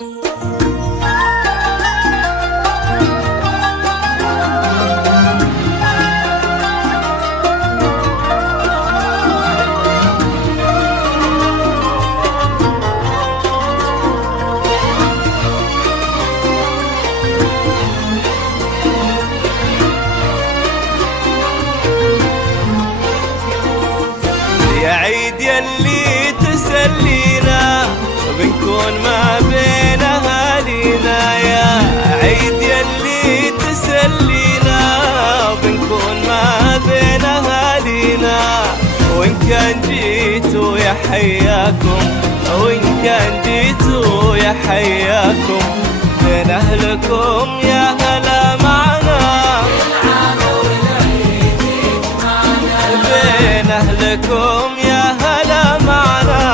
يا عيد يلي تسلينا بنكون ما بين أهالينا، يا عيد يلي تسلينا بنكون ما بين أهالينا. وإن كان جيتوا يا حياكم، وإن كان جيتوا يا حياكم، بين أهلكم يا هلا معنا، بين أهلكم يا هلا معنا.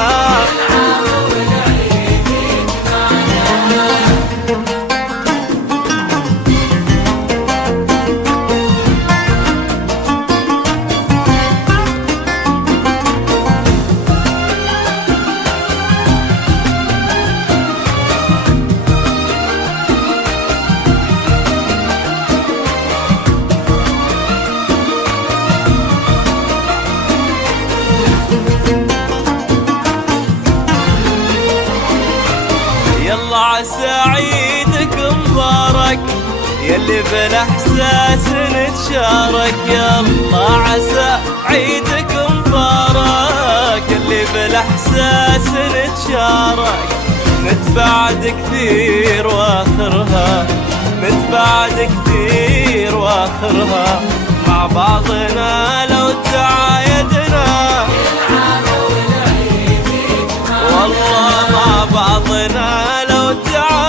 يلا عسى عيدك مبارك يلي بالاحساس نتشارك، يلا عسى عيدك مبارك يلي بالاحساس نتشارك. نتبعد كثير واخرها، نتبعد كثير واخرها، مع بعضنا لو تعايدنا، والله مع بعضنا لو تعايدنا.